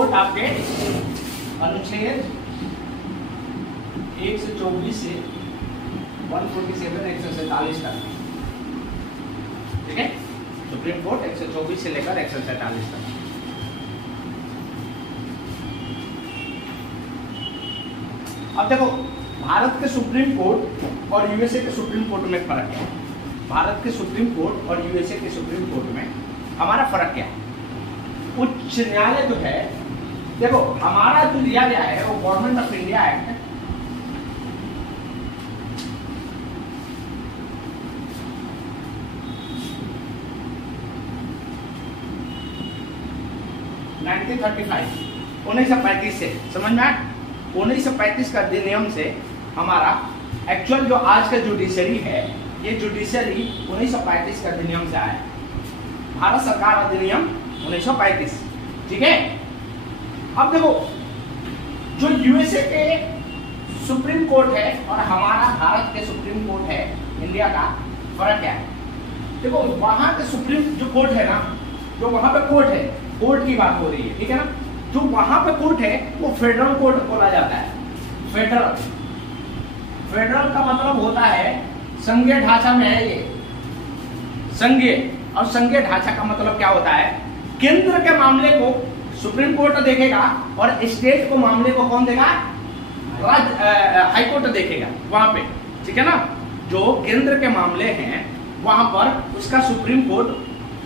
Court आपके अनुच्छेद 124 से 147 147 तक, ठीक है। सुप्रीम कोर्ट 124 से लेकर 147 तक। अब देखो भारत के सुप्रीम कोर्ट और यूएसए के सुप्रीम कोर्ट में फर्क है। भारत के सुप्रीम कोर्ट और यूएसए के सुप्रीम कोर्ट में हमारा फर्क क्या है। उच्च न्यायालय जो है, देखो हमारा जो दिया गया है वो गवर्नमेंट ऑफ इंडिया एक्ट 1935 से, समझ में आया। 1935 का अधिनियम से हमारा एक्चुअल जो आज का जुडिशरी है, ये जुडिशरी 1935 का अधिनियम से आया, भारत सरकार अधिनियम 1935, ठीक है। अब देखो जो यूएसए के सुप्रीम कोर्ट है और हमारा भारत के सुप्रीम कोर्ट है इंडिया का, फर्क क्या है। देखो वहां के सुप्रीम जो कोर्ट है ना, जो वहां पे कोर्ट है, कोर्ट की बात हो रही है, ठीक है ना। जो वहां पे कोर्ट है वो फेडरल कोर्ट बोला जाता है। फेडरल, फेडरल का मतलब होता है संघीय ढांचा में है ये, संघीय। और संघीय ढांचा का मतलब क्या होता है, केंद्र के मामले को सुप्रीम कोर्ट देखेगा और स्टेट को मामले को कौन देगा, हाई कोर्ट देखेगा वहां पे, ठीक है ना। जो केंद्र के मामले हैं वहां पर उसका सुप्रीम कोर्ट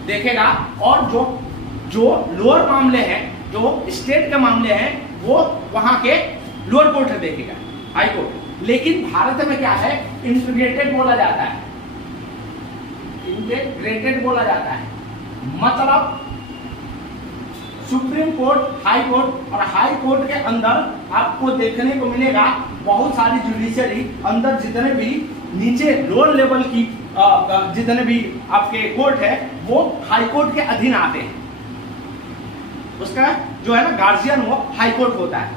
देखेगा, और जो लोअर मामले हैं, जो स्टेट के मामले हैं, वो वहां के लोअर कोर्ट देखेगा, हाई कोर्ट। लेकिन भारत में क्या है, इंटीग्रेटेड बोला जाता है, इंटीग्रेटेड बोला जाता है। मतलब सुप्रीम कोर्ट, हाई कोर्ट, और हाई कोर्ट के अंदर आपको देखने को मिलेगा बहुत सारी जुडिशरी, अंदर जितने भी नीचे लोअर लेवल की जितने भी आपके कोर्ट है वो हाई कोर्ट के अधीन आते हैं। उसका जो है ना गार्जियन वो हाई कोर्ट होता है।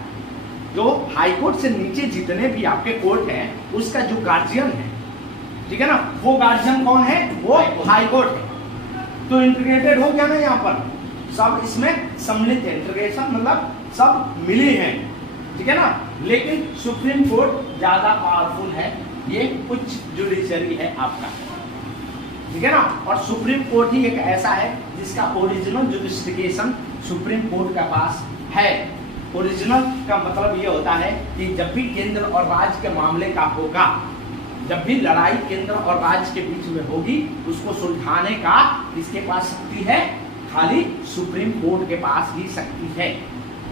जो हाई कोर्ट से नीचे जितने भी आपके कोर्ट हैं उसका जो गार्जियन है, ठीक है ना, वो गार्जियन कौन है, वो हाई कोर्ट है। तो इंटीग्रेटेड हो गया ना, यहाँ पर सब इसमें सम्मिलित है, इंटीग्रेशन मतलब सब मिली हैं, ठीक है ना। लेकिन सुप्रीम कोर्ट ज्यादा पावरफुल है, ये उच्च जुडिशरी है आपका, ठीक है ना। और सुप्रीम कोर्ट ही एक ऐसा है जिसका ओरिजिनल जुडिस्टिकेशन सुप्रीम कोर्ट के पास है। ओरिजिनल का मतलब ये होता है कि जब भी केंद्र और राज्य के मामले का होगा, जब भी लड़ाई केंद्र और राज्य के बीच में होगी, उसको सुलझाने का किसके पास शक्ति है, खाली सुप्रीम कोर्ट के पास ही शक्ति है।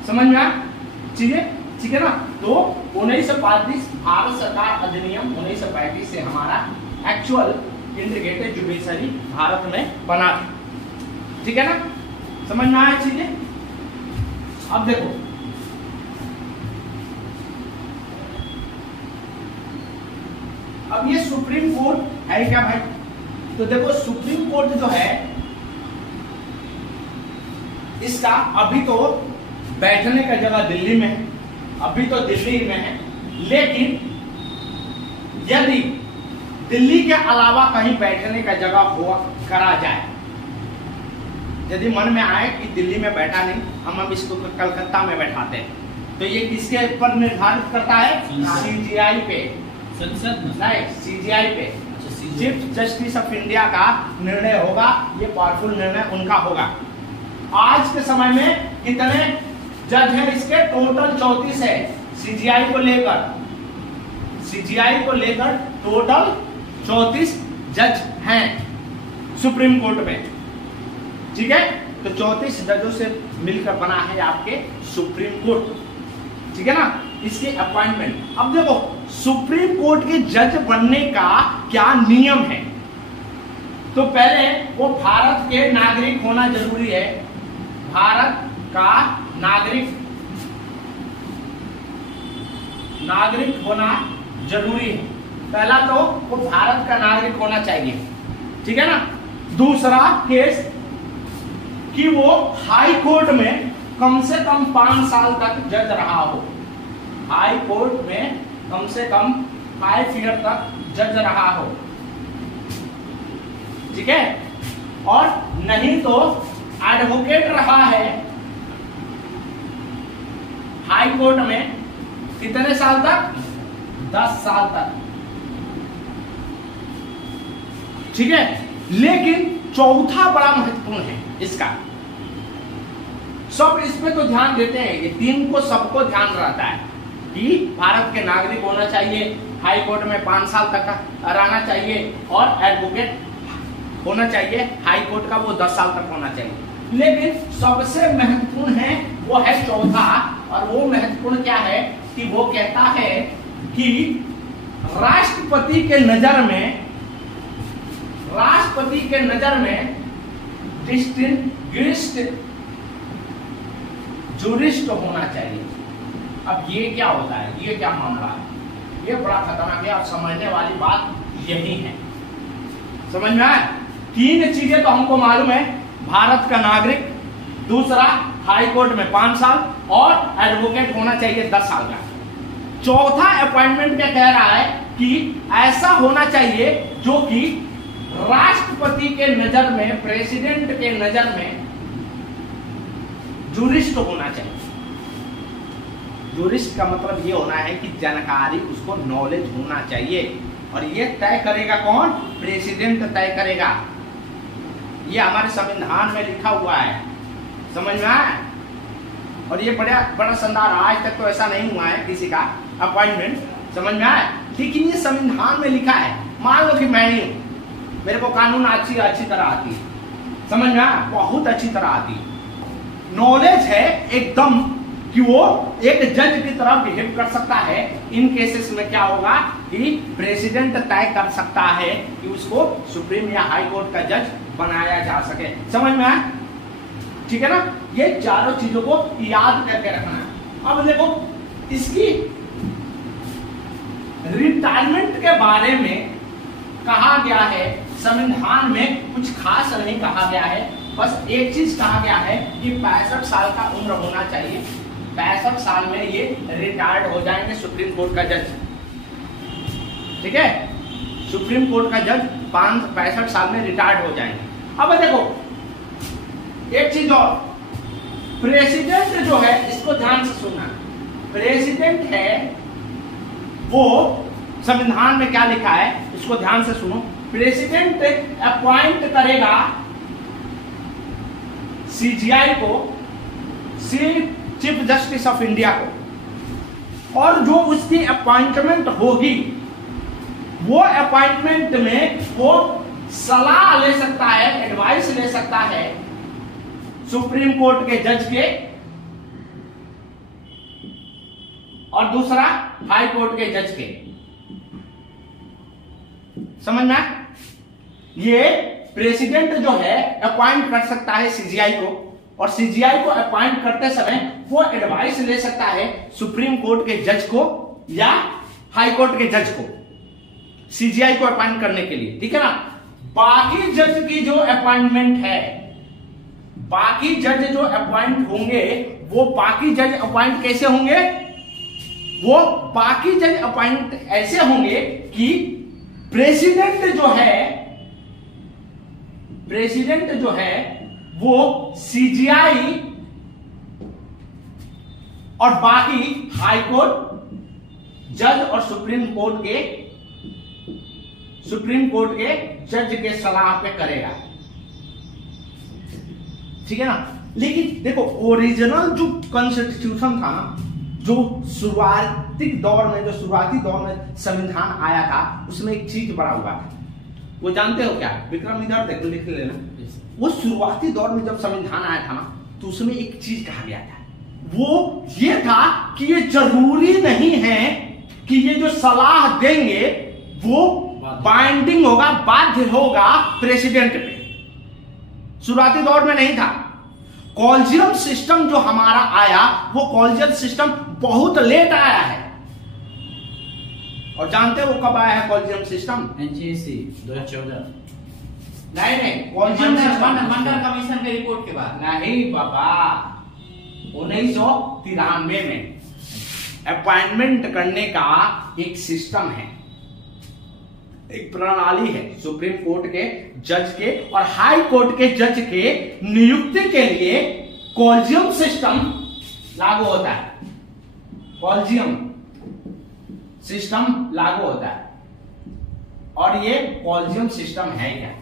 समझ में आया चीजें, ठीक है ना। तो 1935 भारत सरकार अधिनियम 1935 से हमारा एक्चुअल इंटीग्रेटेड जुडिशरी भारत में बना था, ठीक है ना। समझ में आया चीजें। अब देखो अब ये सुप्रीम कोर्ट है क्या भाई, तो देखो सुप्रीम कोर्ट जो है इसका अभी तो बैठने का जगह दिल्ली में है, अभी तो दिल्ली में है। लेकिन यदि दिल्ली के अलावा कहीं बैठने का जगह हुआ करा जाए, यदि मन में आए कि दिल्ली में बैठा नहीं, हम इसको कलकत्ता में बैठाते हैं, तो ये किसके पर निर्धारित करता है, सीजीआई पे, संसद नहीं, सीजीआई पे, चीफ जस्टिस ऑफ इंडिया का निर्णय होगा। ये पावरफुल निर्णय उनका होगा। आज के समय में कितने जज हैं इसके, टोटल 34 है सीजीआई को लेकर, सीजीआई को लेकर टोटल 34 जज हैं सुप्रीम कोर्ट में, ठीक है। तो 34 जजों से मिलकर बना है आपके सुप्रीम कोर्ट, ठीक है ना। इसके अपॉइंटमेंट, अब देखो सुप्रीम कोर्ट के जज बनने का क्या नियम है। तो पहले वो भारत के नागरिक होना जरूरी है, भारत का नागरिक होना जरूरी है। पहला तो वो भारत का नागरिक होना चाहिए, ठीक है ना। दूसरा केस कि वो हाई कोर्ट में कम से कम 5 साल तक जज रहा हो, हाई कोर्ट में कम से कम 5 ईयर तक जज रहा हो, ठीक है। और नहीं तो एडवोकेट रहा है, हाई कोर्ट में कितने साल तक? 10 साल तक, ठीक है। लेकिन चौथा बड़ा महत्वपूर्ण है इसका, सब इसमें तो ध्यान देते हैं, ये 3 को सबको ध्यान रहता है कि भारत के नागरिक होना चाहिए, हाई कोर्ट में 5 साल तक रहना चाहिए, और एडवोकेट होना चाहिए हाई कोर्ट का, वो 10 साल तक होना चाहिए। लेकिन सबसे महत्वपूर्ण है वो है चौथा, और वो महत्वपूर्ण क्या है कि वो कहता है कि राष्ट्रपति के नजर में डिस्टिंग्विश्ड जूरिस्ट होना चाहिए। अब ये क्या होता है, ये क्या मामला है, ये बड़ा खतरनाक है, और समझने वाली बात यही है। समझ में आया? 3 चीजें तो हमको मालूम है, भारत का नागरिक, दूसरा हाई कोर्ट में 5 साल, और एडवोकेट होना चाहिए 10 साल का। चौथा अपॉइंटमेंट क्या कह रहा है कि ऐसा होना चाहिए जो कि राष्ट्रपति के नजर में, प्रेसिडेंट के नजर में जूरिस्ट होना चाहिए। जूरिस्ट का मतलब ये होना है कि जानकारी, उसको नॉलेज होना चाहिए, और ये तय करेगा कौन? प्रेसिडेंट तय करेगा। ये हमारे संविधान में लिखा हुआ है, समझ में आया? और ये बड़ा शानदार, आज तक तो ऐसा नहीं हुआ है किसी का अपॉइंटमेंट, समझ में आया? लेकिन ये संविधान में लिखा है। मान लो कि मैं ही हूं, मेरे को कानून अच्छी तरह आती है, समझ में आया? बहुत अच्छी तरह आती है, नॉलेज है एकदम कि वो एक जज की तरह बिहेव कर सकता है। इन केसेस में क्या होगा कि प्रेसिडेंट तय कर सकता है कि उसको सुप्रीम या हाई कोर्ट का जज बनाया जा सके। समझ में आया? ठीक है ना? ये चारों चीजों को याद करके रखना है। अब देखो, इसकी रिटायरमेंट के बारे में कहा गया है, संविधान में कुछ खास नहीं कहा गया है, बस एक चीज कहा गया है कि 65 साल का उम्र होना चाहिए। 65 साल में ये रिटायर्ड हो जाएंगे सुप्रीम कोर्ट का जज, ठीक है? सुप्रीम कोर्ट का जज 65 साल में रिटायर्ड हो जाएंगे। अब देखो एक चीज और, प्रेसिडेंट जो है, इसको ध्यान से सुनना, प्रेसिडेंट है वो संविधान में क्या लिखा है इसको ध्यान से सुनो। प्रेसिडेंट अपॉइंट करेगा सीजीआई को, चीफ जस्टिस ऑफ इंडिया को, और जो उसकी अपॉइंटमेंट होगी वो अपॉइंटमेंट में वो सलाह ले सकता है, एडवाइस ले सकता है सुप्रीम कोर्ट के जज के, और दूसरा हाई कोर्ट के जज के। समझ में? ये प्रेसिडेंट जो है अपॉइंट कर सकता है सीजीआई को, और सीजीआई को अपॉइंट करते समय वो एडवाइस ले सकता है सुप्रीम कोर्ट के जज को या हाई कोर्ट के जज को, सीजीआई को अपॉइंट करने के लिए, ठीक है ना? बाकी जज की जो अपॉइंटमेंट है, बाकी जज जो अपॉइंट होंगे, वो बाकी जज अपॉइंट कैसे होंगे? वो बाकी जज अपॉइंट ऐसे होंगे कि प्रेसिडेंट जो है वो सीजीआई और बाकी हाई कोर्ट जज और सुप्रीम कोर्ट के जज के सलाह पे करेगा, ठीक है ना? लेकिन देखो, ओरिजिनल जो कॉन्स्टिट्यूशन था ना, जो शुरुआती दौर में संविधान आया था, उसमें एक चीज बड़ा हुआ था, वो जानते हो क्या? विक्रम इधर देखो, लिख लेना। वो शुरुआती दौर में जब संविधान आया था ना, तो उसमें एक चीज कहा गया था, वो ये था कि ये जरूरी नहीं है कि ये जो सलाह देंगे वो बाइंडिंग होगा, बाध्य होगा प्रेसिडेंट पे। शुरुआती दौर में नहीं था। कॉलेजियम सिस्टम जो हमारा आया, वो कॉलेजियम सिस्टम बहुत लेट आया है। और जानते हो कब आया है कॉलेजियम सिस्टम? एनजीसी 2014। नहीं, कॉलेजियम सिस्टम मंडल कमीशन के रिपोर्ट के बाद। नहीं बाबा, 1993 में अपॉइंटमेंट करने का एक सिस्टम है, एक प्रणाली है। सुप्रीम कोर्ट के जज के और हाई कोर्ट के जज के नियुक्ति के लिए कॉलेजियम सिस्टम लागू होता है। कॉलेजियम सिस्टम लागू होता है। और ये कॉलेजियम सिस्टम है क्या?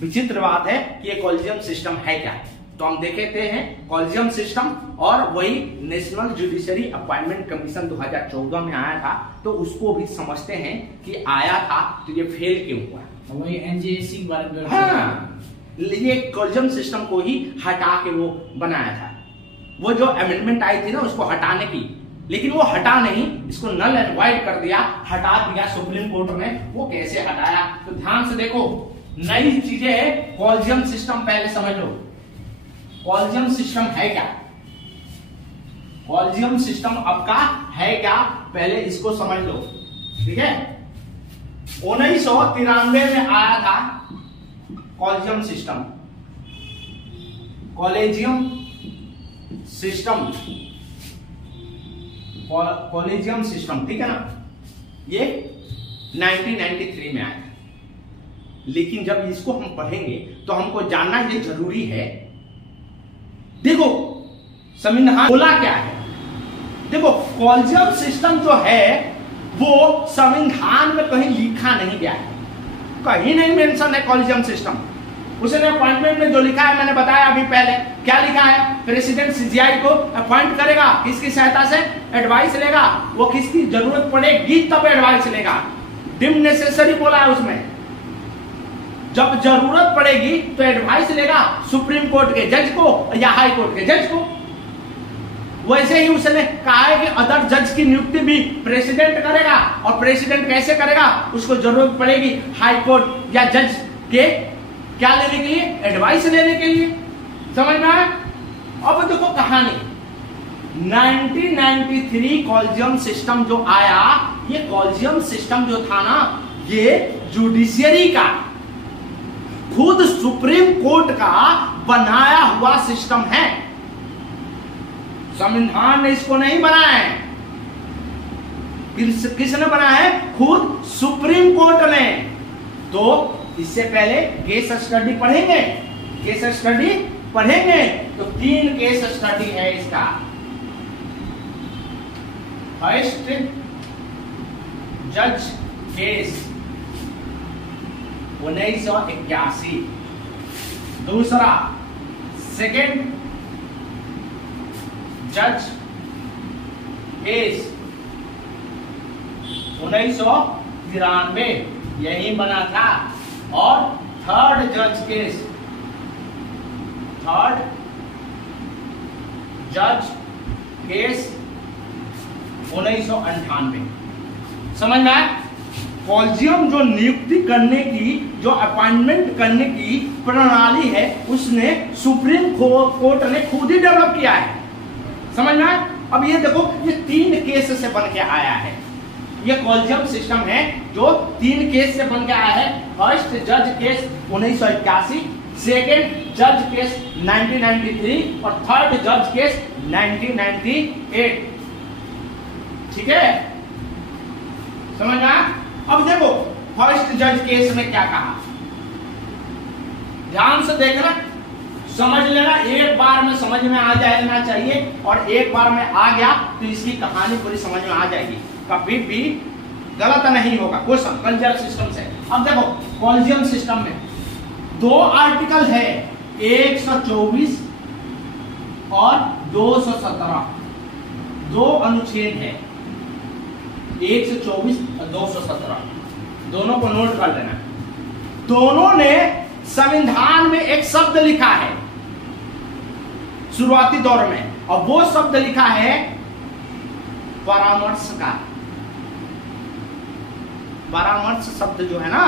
विचित्र बात है कि ये कॉलेजियम सिस्टम है क्या। तो हम देखते हैं कॉलेजियम सिस्टम, और वही नेशनल जुडिशरी अपॉइंटमेंट कमीशन 2014 में आया था, तो उसको भी समझते हैं कि आया था तो ये फेल क्यों हुआ। वही एनजेएसी के बारे में। हाँ, ये कॉलेजियम सिस्टम को ही हटा के वो बनाया था। वो जो अमेंडमेंट आई थी ना उसको हटाने की, लेकिन वो हटा नहीं, इसको नल एंड वॉइड कर दिया, हटा दिया सुप्रीम कोर्ट ने। वो कैसे हटाया? तो ध्यान से देखो, नई चीजें है। कॉलेजियम सिस्टम पहले समझ लो, कॉलेजियम सिस्टम है क्या? कॉलेजियम सिस्टम आपका है क्या, पहले इसको समझ लो, ठीक है। 1993 में आया था collegium system, collegium system, collegium system, ठीक है ना। ये 1993 में आया था। लेकिन जब इसको हम पढ़ेंगे तो हमको जानना ये जरूरी है। देखो संविधान बोला क्या है। देखो कॉलेजियम सिस्टम जो है वो संविधान में कहीं लिखा नहीं गया है, कहीं नहीं मेंशन है कॉलेजियम सिस्टम। उसने अपॉइंटमेंट में जो लिखा है मैंने बताया अभी पहले, क्या लिखा है? प्रेसिडेंट सीजीआई को अपॉइंट करेगा, किसकी सहायता से? एडवाइस लेगा, वो किसकी जरूरत पड़ेगी तब एडवाइस लेगा। डिम नेसेसरी बोला है उसमें, जब जरूरत पड़ेगी तो एडवाइस लेगा सुप्रीम कोर्ट के जज को या हाई कोर्ट के जज को। वैसे ही उसने कहा है कि अदर जज की नियुक्ति भी प्रेसिडेंट करेगा, और प्रेसिडेंट कैसे करेगा? उसको जरूरत पड़ेगी हाई कोर्ट या जज के क्या लेने के लिए? एडवाइस लेने के लिए। समझ में आया? अब देखो कहानी, 1993 कॉलेजियम सिस्टम जो आया, ये कॉलेजियम सिस्टम जो था ना, ये जुडिशियरी का, खुद सुप्रीम कोर्ट का बनाया हुआ सिस्टम है। संविधान ने इसको नहीं बनाया है, किसने बनाया है? खुद सुप्रीम कोर्ट ने। तो इससे पहले केस स्टडी पढ़ेंगे, केस स्टडी पढ़ेंगे तो 3 केस स्टडी है इसका। फर्स्ट जज केस 1981, दूसरा सेकेंड जज केस 1993 यही बना था, और थर्ड जज केस, थर्ड जज केस 1998। समझ में आया? कॉलेजियम जो नियुक्ति करने की, जो अपॉइंटमेंट करने की प्रणाली है, उसने सुप्रीम कोर्ट ने खुद ही डेवलप किया है। समझ में आया? अब ये देखो, ये 3 केस से बन के आया है। ये कॉलेजियम सिस्टम है जो 3 केस से बन के आया है। फर्स्ट जज केस 1981, सेकेंड जज केस 1993 और थर्ड जज केस 1998। ठीक है, समझ में आया? अब देखो फर्स्ट जज केस में क्या कहा, ध्यान से देखना, समझ लेना, एक बार में समझ में आ जाना चाहिए, और एक बार में आ गया तो इसकी कहानी पूरी समझ में आ जाएगी, कभी भी गलत नहीं होगा क्वेश्चन कॉलेजियम सिस्टम से। अब देखो कॉलेजियम सिस्टम में 2 आर्टिकल है, 124 और 217, 2 अनुच्छेद है, 124 और 217, दोनों को नोट कर लेना। दोनों ने संविधान में एक शब्द लिखा है शुरुआती दौर में, और वो शब्द लिखा है परामर्श का। परामर्श शब्द जो है ना,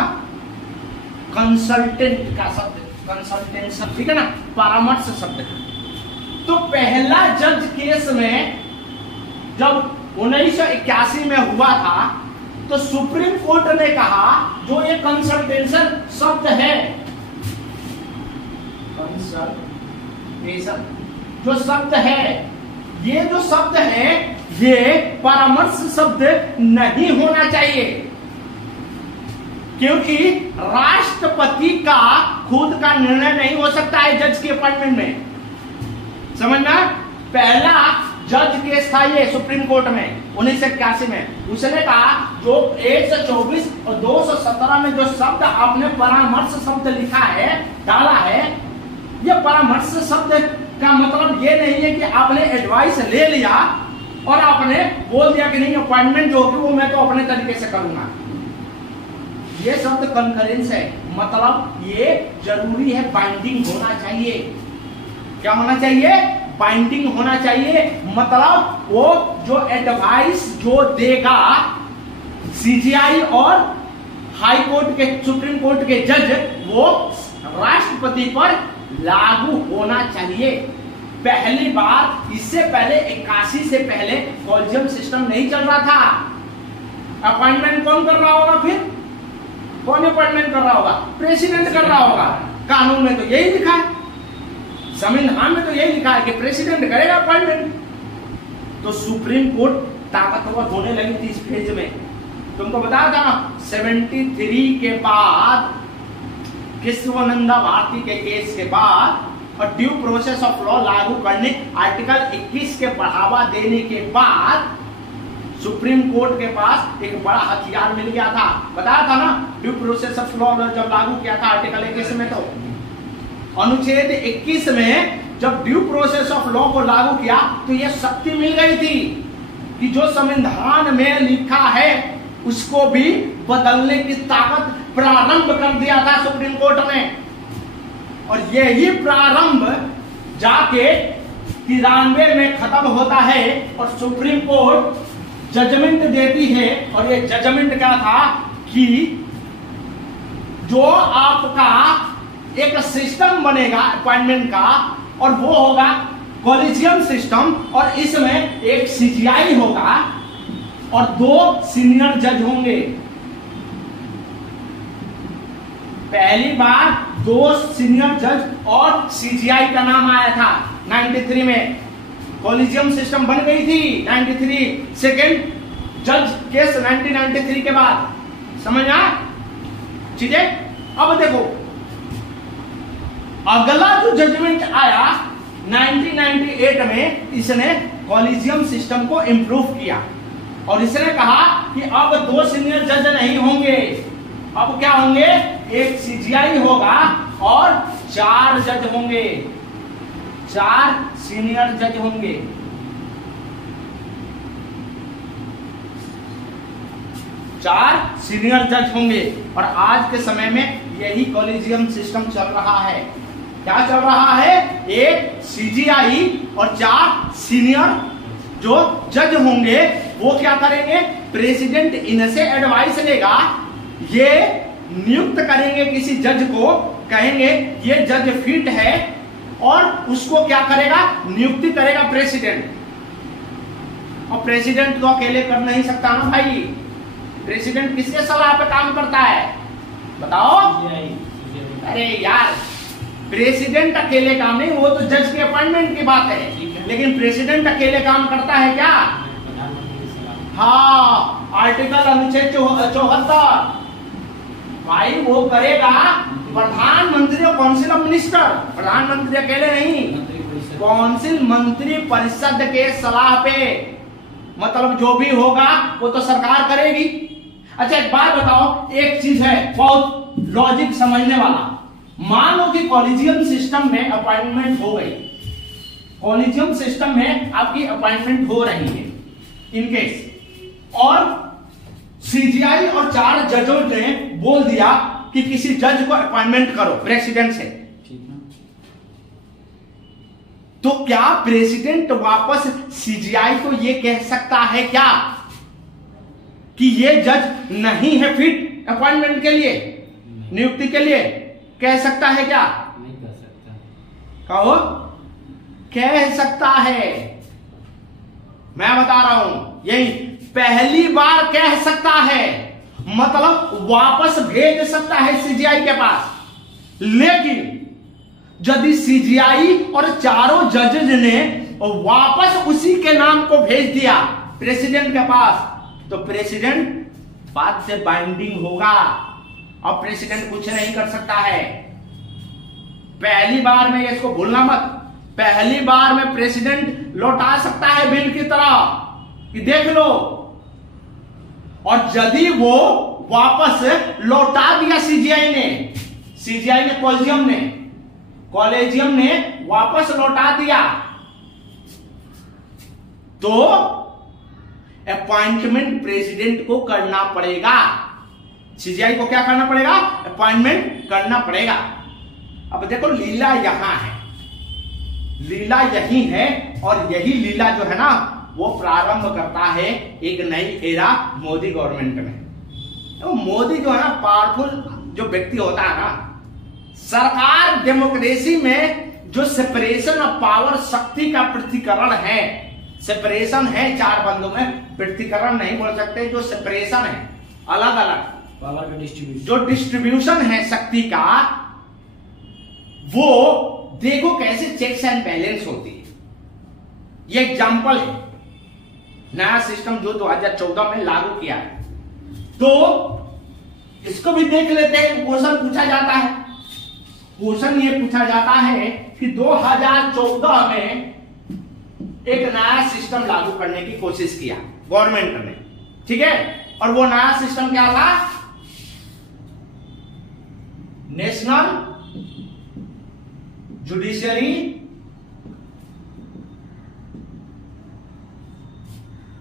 कंसल्टेंट का शब्द, कंसल्टेंट, ठीक है ना, परामर्श शब्द। तो पहला जज केस में जब 1981 में हुआ था, तो सुप्रीम कोर्ट ने कहा जो ये कंसल्टेशन शब्द है, कंसल्टेशन जो शब्द है, ये जो शब्द है ये परामर्श शब्द नहीं होना चाहिए, क्योंकि राष्ट्रपति का खुद का निर्णय नहीं हो सकता है जज के अपॉइंटमेंट में। समझना, पहला जज केस था ये सुप्रीम कोर्ट में 1981 में। उसने कहा जो 124 और 217 में जो शब्द आपने परामर्श शब्द लिखा है, डाला है, ये परामर्श शब्द का मतलब ये नहीं है कि आपने एडवाइस ले लिया और आपने बोल दिया कि नहीं अपॉइंटमेंट जो होगी वो मैं तो अपने तरीके से करूंगा। ये शब्द कंकरेंस है, मतलब ये जरूरी है, बाइंडिंग होना चाहिए। क्या होना चाहिए? बाइंडिंग होना चाहिए। मतलब वो जो एडवाइस जो देगा सीजीआई और हाई कोर्ट के, सुप्रीम कोर्ट के जज, वो राष्ट्रपति पर लागू होना चाहिए। पहली बार, इससे पहले 81 से पहले कॉलेजियम सिस्टम नहीं चल रहा था। अपॉइंटमेंट कौन कर रहा होगा? फिर कौन अपॉइंटमेंट कर रहा होगा? प्रेसिडेंट कर रहा होगा। कानून में तो यही लिखा है, संविधान में तो यही लिखा है कि प्रेसिडेंट करेगा अपॉइंटमेंट। तो सुप्रीम कोर्ट ताकतवर होने लगी थी इस फेज में। तुमको बताया था ना 73 के बाद, केशवानंदा भारती के केस के बाद और ड्यू प्रोसेस ऑफ लॉ लागू करने, आर्टिकल 21 के बढ़ावा देने के बाद सुप्रीम कोर्ट के पास एक बड़ा हथियार मिल गया था। बताया था ना, ड्यू प्रोसेस ऑफ लॉ जब लागू किया था आर्टिकल 21 में, तो अनुच्छेद 21 में जब ड्यू प्रोसेस ऑफ लॉ को लागू किया तो यह शक्ति मिल गई थी कि जो संविधान में लिखा है उसको भी बदलने की ताकत प्रारंभ कर दिया था सुप्रीम कोर्ट में। और यही प्रारंभ जाके 93 में खत्म होता है और सुप्रीम कोर्ट जजमेंट देती है। और ये जजमेंट क्या था कि जो आपका एक सिस्टम बनेगा अपॉइंटमेंट का, और वो होगा कॉलेजियम सिस्टम, और इसमें एक सीजीआई होगा और 2 सीनियर जज होंगे। पहली बार 2 सीनियर जज और सीजीआई का नाम आया था 93 में। कॉलेजियम सिस्टम बन गई थी 93, सेकेंड जज केस 1993 के बाद। समझ आया चीजें? अब देखो अगला जो जजमेंट आया 1998 में, इसने कॉलेजियम सिस्टम को इंप्रूव किया और इसने कहा कि अब 2 सीनियर जज नहीं होंगे, अब क्या होंगे? एक सीजीआई होगा और 4 जज होंगे, 4 सीनियर जज होंगे। चार सीनियर जज होंगे। और आज के समय में यही कॉलेजियम सिस्टम चल रहा है। क्या चल रहा है? एक सीजीआई और 4 सीनियर जो जज होंगे, वो क्या करेंगे? प्रेसिडेंट इनसे एडवाइस लेगा, ये नियुक्त करेंगे किसी जज को, कहेंगे ये जज फिट है, और उसको क्या करेगा? नियुक्ति करेगा प्रेसिडेंट। और प्रेसिडेंट तो अकेले कर नहीं सकता ना भाई, प्रेसिडेंट किसके सलाह पे काम करता है? बताओ। अरे यार, प्रेसिडेंट अकेले काम नहीं, वो तो जज के अपॉइंटमेंट की बात है, लेकिन प्रेसिडेंट अकेले काम करता है क्या? हाँ, आर्टिकल अनुच्छेद 74 भाई वो करेगा प्रधानमंत्री और काउंसिल ऑफ मिनिस्टर। प्रधानमंत्री अकेले नहीं, काउंसिल मंत्री परिषद के सलाह पे, मतलब जो भी होगा वो तो सरकार करेगी। अच्छा एक बात बताओ, एक चीज है बहुत लॉजिक समझने वाला। मान लो कि कॉलेजियम सिस्टम में अपॉइंटमेंट हो गई, कॉलेजियम सिस्टम में आपकी अपॉइंटमेंट हो रही है इनकेस, और सीजीआई और 4 जजों ने बोल दिया कि किसी जज को अपॉइंटमेंट करो प्रेसिडेंट से, तो क्या प्रेसिडेंट वापस सीजीआई को यह कह सकता है क्या कि यह जज नहीं है फिट अपॉइंटमेंट के लिए, नियुक्ति के लिए? कह सकता है क्या? नहीं कह सकता। कहो, कह सकता है। मैं बता रहा हूं, यही पहली बार कह सकता है, मतलब वापस भेज सकता है सीजीआई के पास। लेकिन यदि सीजीआई और 4 जजेज ने वापस उसी के नाम को भेज दिया प्रेसिडेंट के पास, तो प्रेसिडेंट बात से बाइंडिंग होगा और प्रेसिडेंट कुछ नहीं कर सकता है। पहली बार में इसको भूलना मत, पहली बार में प्रेसिडेंट लौटा सकता है बिल की तरह कि देख लो, और यदि वो वापस लौटा दिया सीजीआई ने कॉलेजियम ने वापस लौटा दिया, तो अपॉइंटमेंट प्रेसिडेंट को करना पड़ेगा। सीजीआई को क्या करना पड़ेगा? अपॉइंटमेंट करना पड़ेगा। अब देखो लीला यहां है, लीला यही है, और यही लीला जो है ना वो प्रारंभ करता है एक नई एरा मोदी गवर्नमेंट में। तो मोदी जो है ना पावरफुल जो व्यक्ति होता है ना, सरकार डेमोक्रेसी में जो सेपरेशन ऑफ पावर, शक्ति का पृथकीकरण है, सेपरेशन है चार बंदों में, पृथकीकरण नहीं बोल सकते, जो सेपरेशन है अलग अलग पावर का डिस्ट्रीब्यूशन, जो डिस्ट्रीब्यूशन है शक्ति का, वो देखो कैसे चेक्स एंड बैलेंस होती है। ये एग्जांपल है, नया सिस्टम जो 2014 में लागू किया है, तो इसको भी देख लेते हैं। क्वेश्चन पूछा जाता है, क्वेश्चन ये पूछा जाता है कि 2014 में एक नया सिस्टम लागू करने की कोशिश किया गवर्नमेंट ने, ठीक है, और वो नया सिस्टम क्या था? National judiciary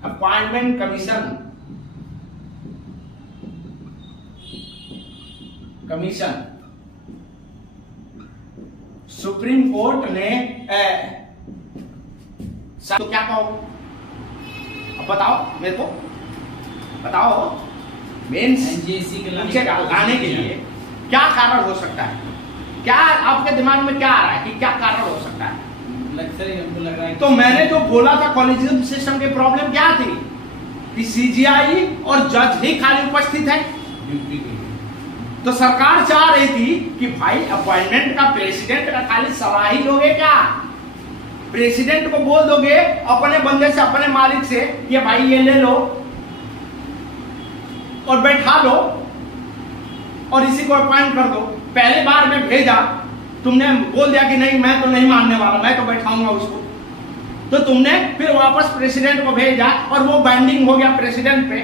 appointment commission. Supreme court ने तो क्या कहो, अब बताओ मेरे को, बताओ मेंस एनजीएसी के लाने के लिए क्या कारण हो सकता है? क्या आपके दिमाग में क्या आ रहा है कि क्या कारण हो सकता है? हमको लग रहा है तो मैंने जो बोला था कॉलेजियम सिस्टम की प्रॉब्लम क्या थी कि सीजीआई और जज ही खाली उपस्थित है। तो सरकार चाह रही थी कि भाई अपॉइंटमेंट का प्रेसिडेंट का खाली सलाह ही लोगे क्या? प्रेसिडेंट को बोल दोगे अपने बंदे से, अपने मालिक से, ये भाई ये ले लो और बैठा लो और इसी को अपॉइंट कर दो। पहली बार में भेजा, तुमने बोल दिया कि नहीं मैं तो नहीं मानने वाला, मैं तो बैठाऊंगा उसको, तो तुमने फिर वापस प्रेसिडेंट को भेजा और वो बाइंडिंग हो गया प्रेसिडेंट पे।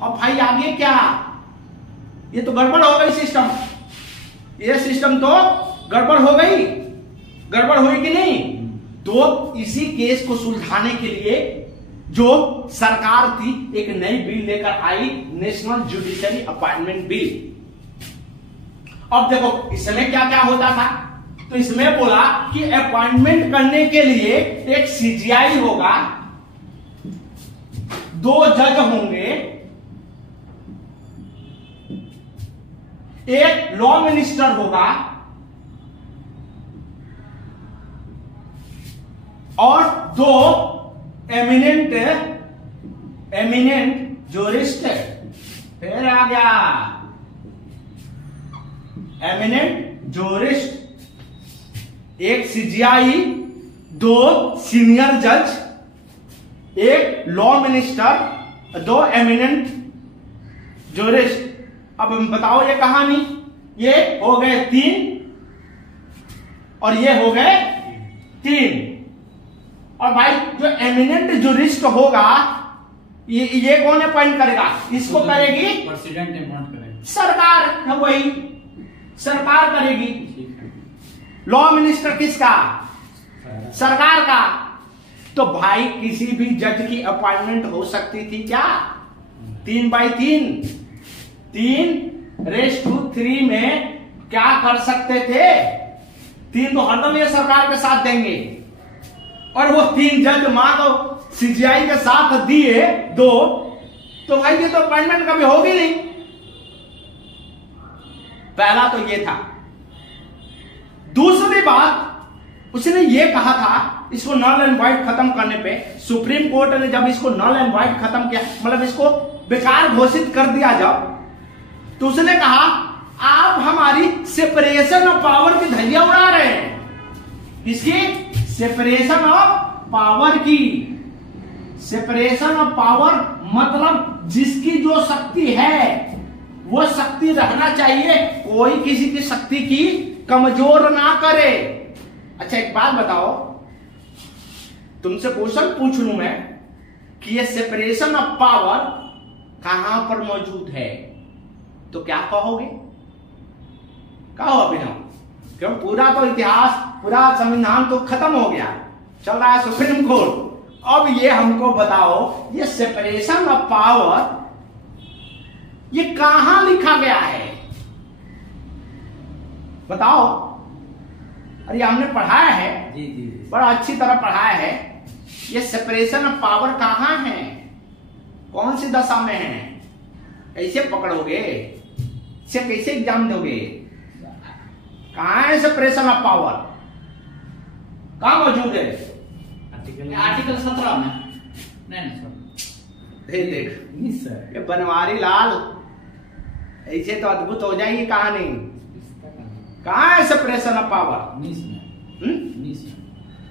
और भाई आगे क्या? ये तो गड़बड़ हो गई सिस्टम, ये सिस्टम तो गड़बड़ हो गई, गड़बड़ हुई कि नहीं? तो इसी केस को सुलझाने के लिए जो सरकार थी एक नई बिल लेकर आई, नेशनल जुडिशरी अपॉइंटमेंट बिल। अब देखो इसमें क्या क्या होता था, तो इसमें बोला कि अपॉइंटमेंट करने के लिए एक सीजीआई होगा, 2 जज होंगे, एक लॉ मिनिस्टर होगा और 2 एमिनेंट जूरिस्ट। फिर आ गया एमिनेंट जूरिस्ट, एक सीजीआई, 2 सीनियर जज, एक लॉ मिनिस्टर, 2 एमिनेंट जूरिस्ट। अब बताओ ये कहानी, ये हो गए 3 और ये हो गए 3। और भाई जो एमिनेंट जूरिस्ट होगा ये कौन अपॉइंट करेगा? इसको करेगी प्रेसिडेंट अपॉइंट करेगा, सरकार है, वही सरकार करेगी। लॉ मिनिस्टर किसका? सरकार का। तो भाई किसी भी जज की अपॉइंटमेंट हो सकती थी क्या? 3/3, 3:3 में क्या कर सकते थे? 3 तो हरदम ये सरकार के साथ देंगे, और वो 3 जज मान लो सीजीआई के साथ दिए 2, तो भाई ये तो अपॉइंटमेंट कभी होगी नहीं। पहला तो ये था। दूसरी बात उसने ये कहा था, इसको नल एंड वाइड खत्म करने पे सुप्रीम कोर्ट ने जब इसको नल एंड वाइड खत्म किया, मतलब इसको बेकार घोषित कर दिया जब, तो उसने कहा आप हमारी सेपरेशन ऑफ पावर की धज्जियां उड़ा रहे हैं। इसकी सेपरेशन ऑफ पावर की, सेपरेशन ऑफ पावर मतलब जिसकी जो शक्ति है वो शक्ति रहना चाहिए, कोई किसी की शक्ति की कमजोर ना करे। अच्छा एक बात बताओ, तुमसे क्वेश्चन पूछ लूं मैं कि ये सेपरेशन ऑफ पावर कहां पर मौजूद है, तो क्या कहोगे? कहो अभिनव, क्यों पूरा तो इतिहास, पूरा संविधान तो खत्म हो गया, चल रहा है सुप्रीम कोर्ट। अब ये हमको बताओ, ये सेपरेशन ऑफ पावर ये कहां लिखा गया है, बताओ। अरे हमने पढ़ाया है, जी जी जी, बड़ा अच्छी तरह पढ़ाया है। ये सेपरेशन ऑफ पावर कहां है, कौन सी दशा में है, कैसे पकड़ोगे, इसे कैसे एग्जाम दोगे? कहां है सेपरेशन ऑफ पावर, कहां मौजूद है? आर्टिकल 17 में। नहीं सर, देख नहीं सर, ये बनवारी लाल, ऐसे तो अद्भुत हो जाएगी कहानी। कहां है सेपरेशन ऑफ पावर? 19 में। 19 में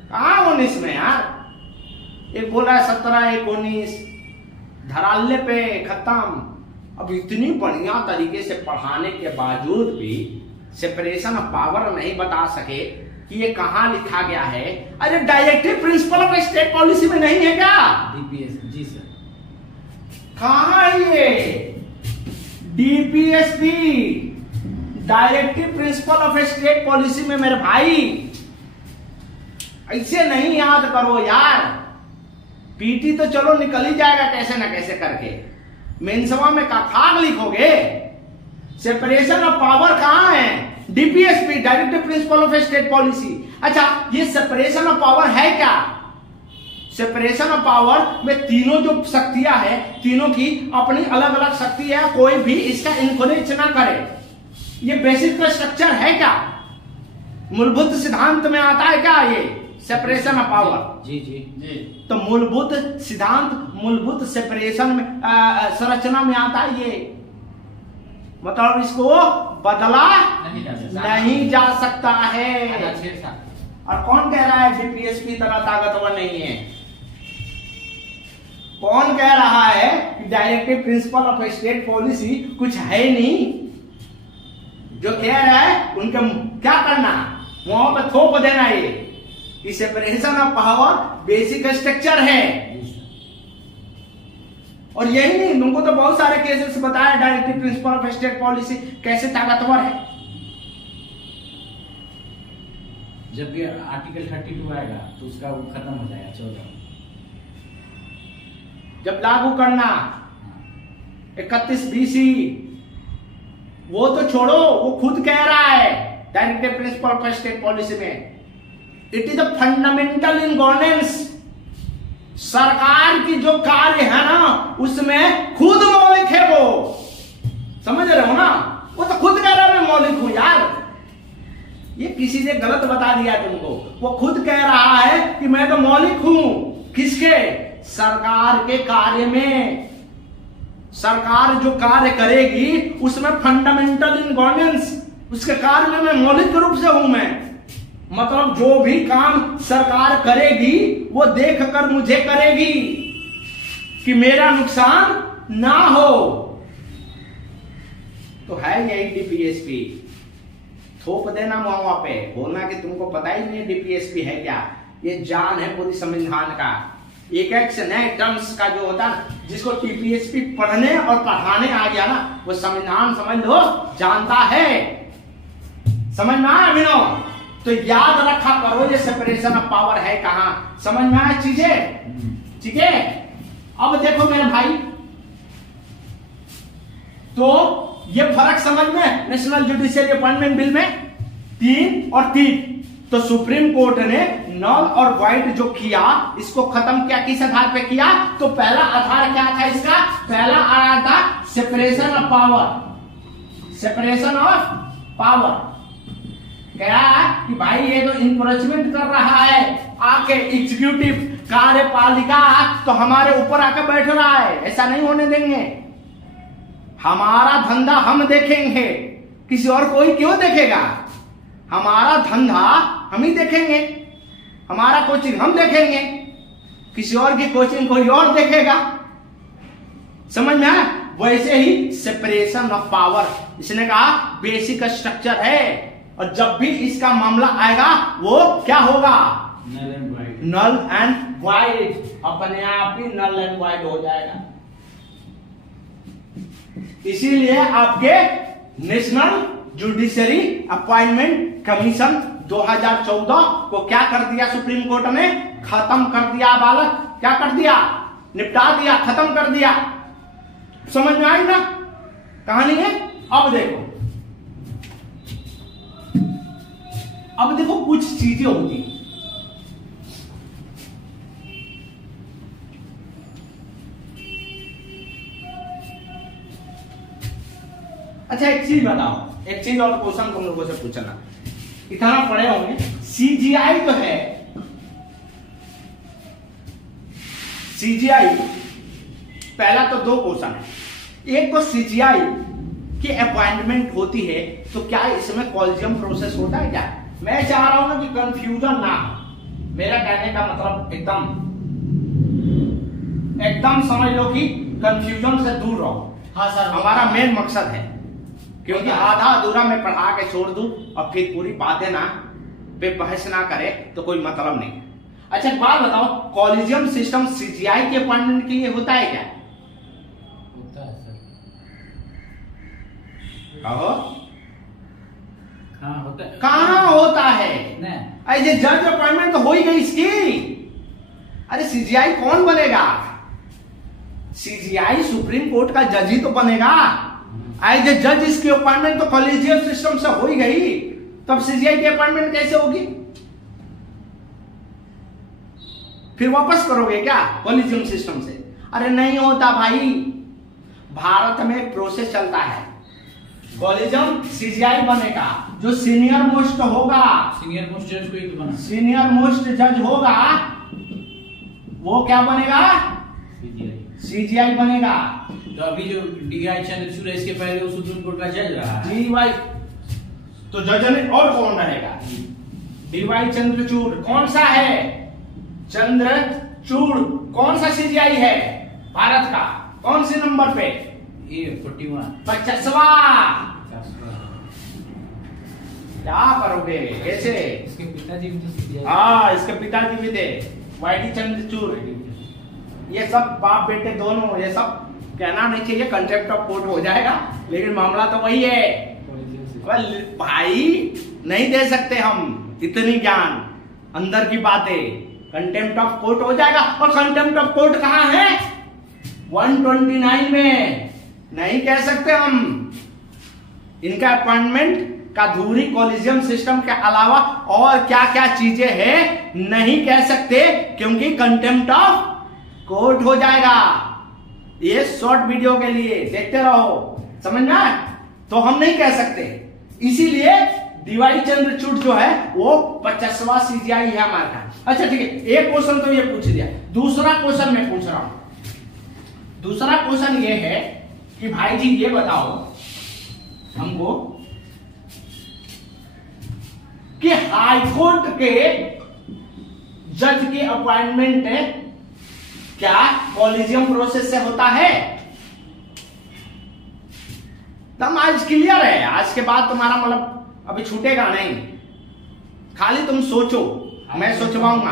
कहां 19 में यार? एक बोल रहा है 17, एक 19, धराल्ले पे खत्म। अब इतनी बढ़िया तरीके से पढ़ाने के बावजूद भी सेपरेशन ऑफ पावर नहीं बता सके कि ये कहां लिखा गया है। अरे directive principle of state policy में नहीं है क्या? डीपीएस, जी सर। कहां है ये? DPSP, directive principle of state policy में मेरे भाई। ऐसे नहीं याद करो यार, पीटी तो चलो निकल ही जाएगा कैसे ना कैसे करके, मेंसवा में खाक लिखोगे। सेपरेशन ऑफ पावर कहां है? DPSP, directive principle of state policy. अच्छा, ये सेपरेशन ऑफ पावर है क्या? सेपरेशन ऑफ पावर में तीनों जो शक्तियां हैं, तीनों की अपनी अलग अलग शक्ति है, कोई भी इसका इन्फ्लुएंस ना करे। ये बेसिक स्ट्रक्चर है क्या? मूलभूत सिद्धांत में आता है क्या ये सेपरेशन ऑफ पावर? जी जी जी। तो मूलभूत सिद्धांत, मूलभूत सेपरेशन में संरचना में आता है ये, मतलब इसको बदला नहीं जा सकता है। और कौन कह रहा है डीपीएसपी तरह ताकतवर नहीं है? कौन कह रहा है कि directive principle of state policy कुछ है नहीं? जो कह रहा है उनके क्या करना, वहां पे थोप देना ये separation of power basic structure है। और यही नहीं, तुमको तो बहुत सारे केसेस बताया directive principle of state policy कैसे ताकतवर है। जब ये आर्टिकल 32 आएगा तो उसका वो खत्म हो जाएगा 14। जब लागू करना 31 BC, वो तो छोड़ो, वो खुद कह रहा है directive principle of state policy में, it is a fundamental in governance. सरकार की जो कार्य है ना, उसमें खुद मौलिक है वो, समझ रहे हो ना? वो तो खुद कह रहा है मैं मौलिक हूं यार, ये किसी ने गलत बता दिया तुमको। वो खुद कह रहा है कि मैं तो मौलिक हूं, किसके? सरकार के कार्य में। सरकार जो कार्य करेगी उसमें फंडामेंटल इन गवर्नेंस, उसके कार्य में मैं मौलिक रूप से हूं। मैं मतलब जो भी काम सरकार करेगी वो देख कर मुझे करेगी कि मेरा नुकसान ना हो। तो है यही डीपीएसपी, थोप देना मुआ पे, बोलना कि तुमको पता ही नहीं डीपीएसपी है क्या। ये जान है पूरी संविधान का, एक एक से नए टर्म्स का जो होता है, जिसको टीपीएसपी पढ़ने और पढ़ाने आ गया ना, वो संविधान समझ लो जानता है। समझ में आया अभिनव? तो याद रखा करो ये सेपरेशन ऑफ पावर है कहां। समझ में आया चीजें? ठीक है, अब देखो मेरे भाई, तो ये फर्क समझ में नेशनल जुडिशियल अपॉइंटमेंट बिल में 3 और 3। तो सुप्रीम कोर्ट ने नल और वॉइड जो किया, इसको खत्म किया, किस आधार पे किया? तो पहला आधार क्या था इसका? पहला आधार था separation of power. Separation of power क्या कि भाई ये तो इंक्रोचमेंट कर रहा है, आके एग्जीक्यूटिव कार्यपालिका तो हमारे ऊपर आके बैठ रहा है, ऐसा नहीं होने देंगे। हमारा धंधा हम देखेंगे, किसी और कोई क्यों देखेगा? हमारा धंधा हम ही देखेंगे, हमारा कोचिंग हम देखेंगे, किसी और की कोचिंग कोई और देखेगा। समझ में आया? वैसे ही सेपरेशन ऑफ पावर, इसने कहा बेसिक स्ट्रक्चर है, और जब भी इसका मामला आएगा वो क्या होगा? Null and void. Null and void, अपने आप ही नल एंड वाइड हो जाएगा। इसीलिए आपके नेशनल जुडिशरी अपॉइंटमेंट कमीशन 2014 को क्या कर दिया सुप्रीम कोर्ट ने? खत्म कर दिया बालक। क्या कर दिया? निपटा दिया, खत्म कर दिया। समझ में आई ना कहानी है? अब देखो कुछ चीजें होती हैं। अच्छा एक चीज बताओ, एक चीज और क्वेश्चन तुम लोगों से पूछना, इतना पढ़े होंगे। सीजीआई तो है, सीजीआई पहला तो दो क्वेश्चन है। एक तो सीजीआई की अपॉइंटमेंट होती है तो क्या इसमें कॉलेजियम प्रोसेस होता है क्या? मैं चाह रहा हूं ना कि कंफ्यूजन ना हो। मेरा कहने का मतलब एकदम समझ लो कि कंफ्यूजन से दूर रहो। हाँ सर, हमारा मेन मकसद है, क्योंकि आधा अधूरा मैं पढ़ा के छोड़ दूं और फिर पूरी बातें ना पे बहस ना करे तो कोई मतलब नहीं है। अच्छा एक बात बताओ, कॉलेजियम सिस्टम सीजीआई के अपॉइंटमेंट के लिए होता है क्या? होता है सर। कहो हाँ होता है। कहाँ होता है? ऐसे जज अपॉइंटमेंट तो हो ही गई इसकी। अरे सीजीआई कौन बनेगा? सीजीआई सुप्रीम कोर्ट का जज ही तो बनेगा। एज ए जज इसकी अपॉइंटमेंट तो कॉलेजियम सिस्टम से हो ही गई, तब सीजीआई की अपॉइंटमेंट कैसे होगी? फिर वापस करोगे क्या कॉलेजियम सिस्टम से? अरे नहीं होता भाई, भारत में प्रोसेस चलता है। कॉलेजियम सीजीआई बनेगा, जो सीनियर मोस्ट होगा, सीनियर मोस्ट जज को ही तो बना, सीनियर मोस्ट जज होगा वो क्या बनेगा? सीजीआई बनेगा। तो अभी जो डीवाई चंद्रचूड़ है, इसके पहले वो सुप्रीम कोर्ट का जज रहा। जी भाई, तो जज ने और कौन रहेगा? डीवाई चंद्रचूड़। कौन सा है? चंद्रचूड़। कौन सा सीजीआई है भारत का? कौन से नंबर पे? 50वां। क्या करोगे कैसे? इसके पिताजी भी तो सीजीआई। हाँ, इसके पिताजी भी थे, वाईडी चंद्रचूड़। ये सब बाप बेटे दोनों, ये सब कहना नहीं चाहिए, कंटेम्प्ट ऑफ कोर्ट हो जाएगा, लेकिन मामला तो वही है भाई। नहीं दे सकते हम इतनी ज्ञान, अंदर की बातें। कंटेम्प्ट ऑफ कोर्ट हो जाएगा। और कंटेम्प्ट ऑफ कोर्ट कहां है? 129 में। नहीं कह सकते हम। इनका अपॉइंटमेंट का धूरी कॉलेजियम सिस्टम के अलावा और क्या क्या चीजें हैं नहीं कह सकते, क्योंकि कंटेम्प्ट ऑफ कोर्ट हो जाएगा। ये शॉर्ट वीडियो के लिए देखते रहो, समझ में आए? तो हम नहीं कह सकते, इसीलिए डीवाई चंद्रचूड़ जो है वो 50वां सीजीआई है हमारा। अच्छा ठीक है, एक क्वेश्चन तो ये पूछ दिया। दूसरा क्वेश्चन मैं पूछ रहा हूं। दूसरा क्वेश्चन ये है कि भाई जी ये बताओ हमको कि हाईकोर्ट के जज की अपॉइंटमेंट क्या कॉलेजियम प्रोसेस से होता है? तब आज क्लियर है, आज के बाद तुम्हारा मतलब अभी छूटेगा नहीं। खाली तुम सोचो, मैं सोचवाऊंगा।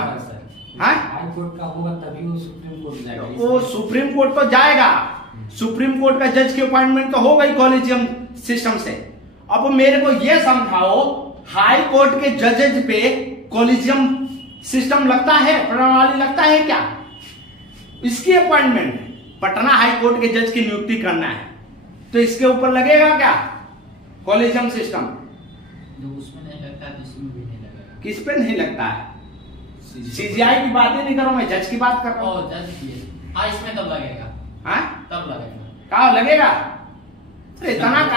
हाई कोर्ट का होगा तभी वो सुप्रीम कोर्ट जाएगा। वो सुप्रीम कोर्ट तो जाएगा, सुप्रीम कोर्ट का जज की अपॉइंटमेंट तो हो गई कॉलेजियम सिस्टम से। अब मेरे को यह समझाओ, हाई कोर्ट के जजेज पे कॉलेजियम सिस्टम लगता है, प्रणाली लगता है क्या? इसकी अपॉइंटमेंट पटना हाई कोर्ट के जज की नियुक्ति करना है, तो इसके ऊपर लगेगा क्या कॉलेजियम सिस्टम? जो उसमें नहीं लगता है तो इसमें भी नहीं लगेगा। किस पे नहीं लगता है? सीजीआई की बातें नहीं करो, मैं जज की बात कर रहा हूं। जज की हाँ, इसमें तब लगेगा। हाँ तब लगेगा। कहा लगेगा? इतना